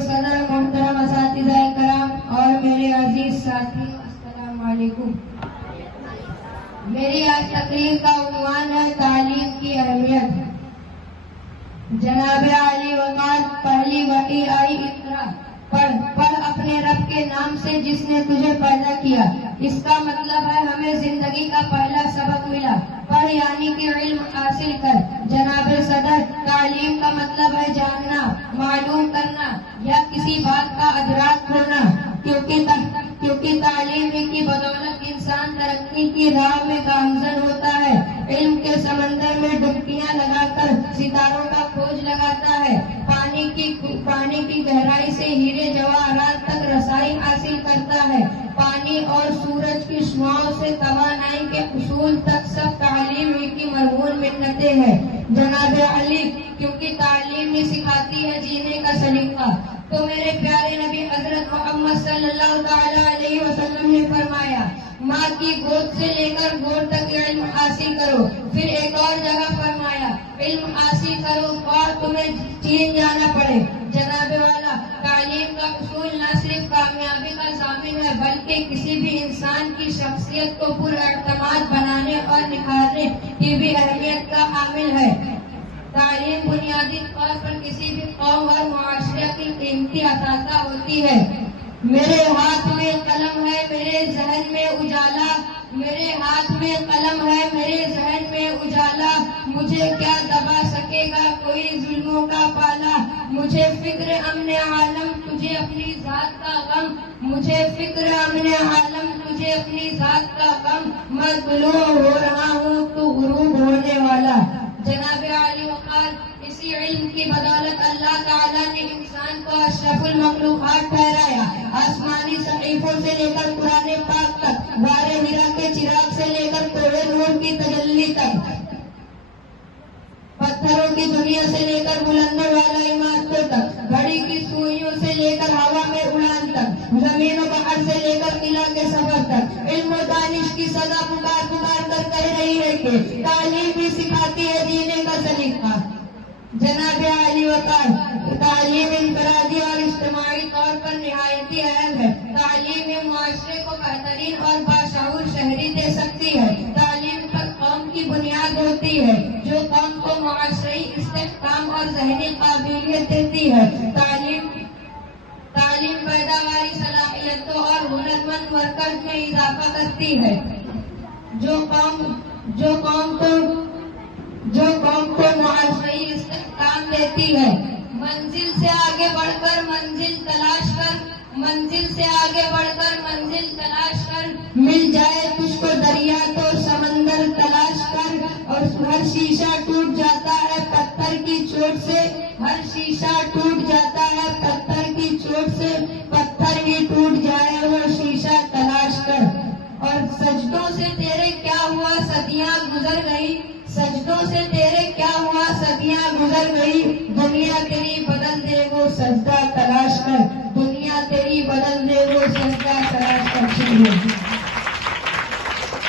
صدر محترم اساتذہ کرام اور میرے عزیز ساتھی، السلام علیکم۔ میری آج تقریر کا عنوان ہے تعلیم کی اہمیت۔ جناب علی وقار، پہلی وحی آئی اقرا، پڑھ اپنے رب کے نام سے جس نے تجھے پیدا کیا۔ اس کا مطلب ہے ہمیں زندگی کا پہلا سبق ملا، پڑھ یعنی کہ علم حاصل کر۔ جناب صدر، تعلیم کا مطلب ہے جاننا، معلوم کرنا یا کسی بات کا ادراک ہونا، کیونکہ تعلیم کی بدولت انسان ترقی کی راہ میں گامزن ہوتا ہے، علم کے سمندر میں ڈبکیاں لگا کر ستاروں کا کھوج لگاتا ہے، پانی کی گہرائی سے ہیرے جواہرات تک رسائی حاصل کرتا ہے، پانی اور سورج کی شعاعوں سے توانائی کے حصول تک سب تعلیم کی مرہون منتیں ہیں۔ جناب علی، کیونکہ تعلیم ہی سکھاتی ہے جینے کا سلیقہ، تو میرے پیارے نبی حضرت محمد صلی اللہ تعالی علیہ وسلم نے فرمایا، ماں کی گود سے لے کر گود تک علم حاصل کرو۔ پھر ایک اور جگہ فرمایا، علم حاصل کرو اور تمہیں چین جانا پڑے۔ جناب والا، تعلیم کا حصول نہ صرف کامیابی کا ضامن ہے بلکہ کسی بھی انسان کی شخصیت کو پر اعتماد بنانے اور نکھارنے کی بھی اہمیت کا حامل ہے۔ تعلیم بنیادی طور پر کسی بھی قوم اور معاشرے کی قیمتی اثاثہ ہوتی ہے۔ میرے ہاتھ میں قلم ہے، میرے ذہن میں اجالا، میرے ہاتھ میں قلم ہے، میرے ذہن میں اجالا، مجھے کیا دبا سکے گا کوئی ظلموں کا پالا، مجھے فکر امن عالم تجھے اپنی ذات کا غم، مجھے فکر امن عالم تجھے اپنی ذات کا غم، میں طلوع ہو رہا ہوں تو غروب ہونے والا۔ جناب علی وقار، اسی علم کی بدولت اللہ تعالیٰ نے انسان کو اشرف المخلوقات ٹھہرایا۔ آسمانی صحیفوں سے لے کر قرآن پاک تک، غار حرا کے چراغ سے لے کر کوہ نور کی تجلی تک، پتھروں کی دنیا سے لے کر بلندوں والا عمارتوں تک، گھڑی کی سوئیوں سے لے کر ہوا میں اڑان تک، زمین و بحر سے لے کر قلعہ کے سفر تک، علم و دانش کی صدا پکار پکار کر کہہ رہی ہے کہ تعلیم بھی سکھاتی ہے جینے کا سلیقہ۔ جناب علی وقار، تعلیم انفرادی اور اجتماعی طور پر نہایت اہم ہے۔ تعلیم معاشرے کو بہترین اور باشعور شہری دے سکتی ہے۔ تعلیم پر قوم کی بنیاد ہوتی ہے جو قوم کو معاشرتی استحکام اور ذہنی قابلیت دیتی ہے۔ تعلیم پیداواری صلاحیتوں اور ہنرمند ورکرز میں اضافہ کرتی ہے، جو قوم کو معاشرتی استحکام دیتی ہے۔ منزل سے آگے بڑھ کر منزل تلاش کر، منزل سے آگے بڑھ کر منزل تلاش کر، مل جائے تجھ کو دریا تو سمندر تلاش کر، اور ہر شیشہ ٹوٹ جاتا ہے پتھر کی چوٹ سے، ہر شیشہ ٹوٹ جاتا ہے پتھر کی چوٹ سے، پتھر ہی ٹوٹ جائے وہ شیشہ تلاش کر۔ اور سجدوں سے تیرے کیا ہوا صدیاں گزر گئی، سجدوں سے تیرے کیا ہوا صدیاں گزر گئی، دنیا تیری بدل دے وہ سجدہ تلاش کر، دنیا تیری بدل دے وہ سجدہ تلاش کر۔